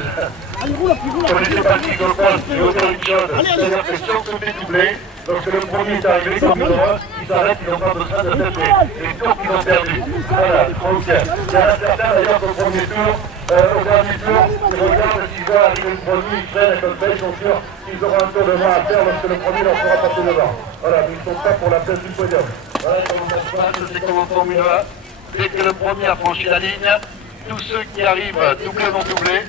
rouge. Comme il fait partie de poste, je vais vous dire une chose, c'est-à-dire que si on se fait doubler, lorsque le premier est arrivé dans le numéro 1, ils s'arrêtent, ils n'ont pas besoin de taper. Les tours qu'ils ont perdus. Voilà, donc il y en a certains d'ailleurs qu'au premier tour, au dernier tour, ils regardent s'ils voient arriver le premier, ils freinent et comme ça ils sont sûrs qu'ils auront un tour de moins à faire lorsque le premier leur fera passer devant. Voilà, mais ils ne sont pas pour la place du podium. Voilà comment ça se passe, c'est comme en Formule 1. Dès que le premier a franchi la ligne, tous ceux qui arrivent doublés vont doubler.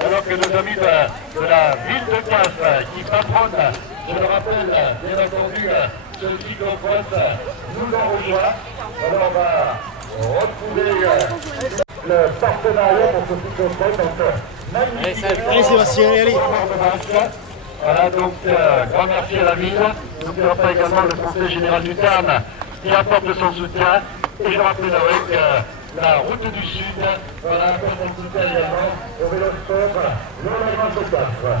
Alors que nos amis de la ville de Castres, qui patronnent, je le rappelle, bien entendu, ce cyclocross, nous ont rejoint. Alors on va retrouver le partenariat pour ce cyclocross. Donc, Allez Sébastien, allez. Voilà, donc grand merci à la ville. N'oublions pas également le conseil général du Tarn qui apporte son soutien. Et je rappellerai que la route du Sud, voilà, apporte son soutien également au Véloscope, l'enlèvement de Castres.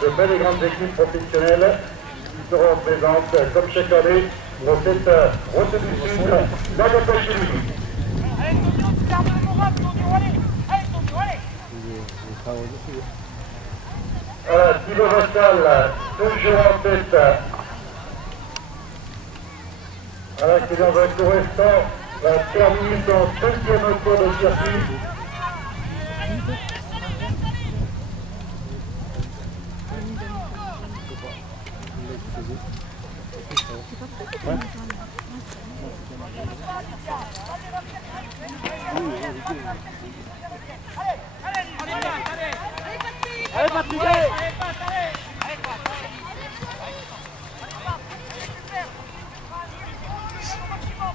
De belles et grandes équipes professionnelles qui seront présentes comme chaque année pour cette route du Sud, dans le Pêche Midi. Voilà, Thibaut Vassal, toujours en tête. Voilà, qui dans un court instant va terminer son 5e tour de circuit. Allez Patrick,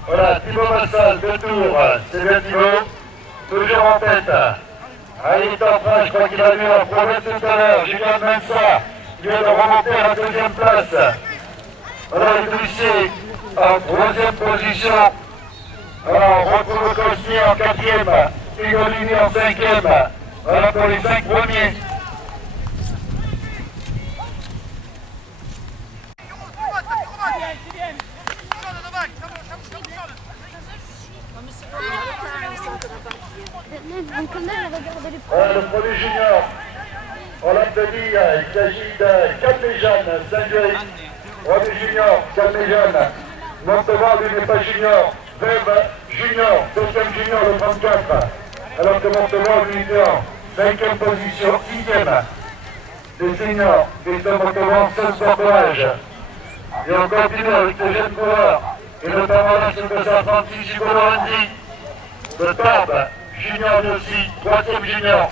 Voilà, Thibaut Vassal, deux tours, c'est bien Thibaut, toujours en tête. Il est en train, je crois qu'il a vu la prouver tout à l'heure, Julien Mensa, qui vient de remonter à la 2e place. Voilà, les policiers en 3e position. Alors, on retrouve Cosnier en 4e, Hugolini en 5e. Voilà pour les 5 premiers. Le premier junior, on l'a dit, il s'agit de Calméjeanne, Saint-Jury. Premier junior, Calméjeanne. Montauban, lui n'est pas junior. Veuve, junior, 2e junior, le 34. Alors que Montauban, lui, est en 5e position, 6e. Les seniors, et ce Montauban, 16 portages. Et on continue avec ces jeunes coureurs, et notamment la de 136, Hugo Lorenzi, de Tarbes, junior lui aussi, 3e junior.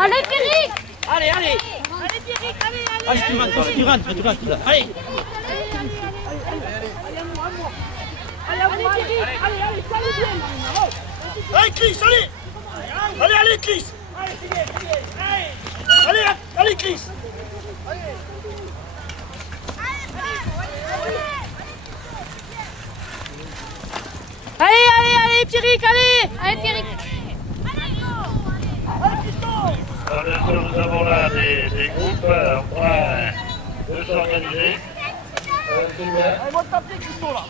Allez Pierrick! allez, allez. Allez Pierrick, allez, allez! Allez, tu rentres, allez. Allez Pierrick, allez, salut bien! Allez Chris, allez. Allez Chris. Allez Chris. Allez, Pierrick, allez. Allez, Pierrick. Alors, bien sûr, nous avons là des groupes en train de s'organiser. C'est bien. Allez, monte ta pied, Christo, là.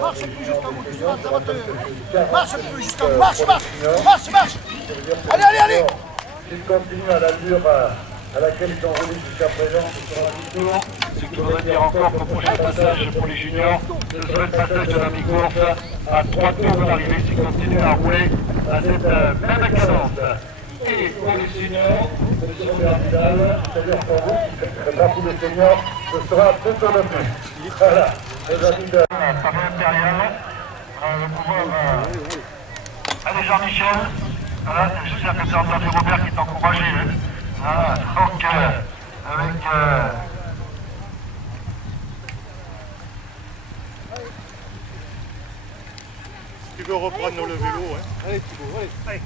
Marche plus jusqu'à bout, Ousmane, ça va te... Marche plus jusqu'à bout, marche. Allez, allez, allez. S'ils continuent à l'allure à laquelle ils ont roulé jusqu'à présent, ce sera un tour. Ce qui voudrait dire encore qu'au prochain passage pour les juniors, ce serait le passage de la mi-course à 3 tours de l'arrivée s'ils continuent à rouler à cette même cadence. Et pour les seniors, ce sera Vidal, c'est-à-dire pour vous, qui faites partie des seniors, ce sera tout au plus. Voilà, les amis de la famille impériale, le pouvoir... Allez Jean-Michel, voilà, j'espère que tu as entendu Robert qui t'a encouragé. Voilà, donc avec... Tu veux reprendre le vélo, hein? Allez Thibaut, allez.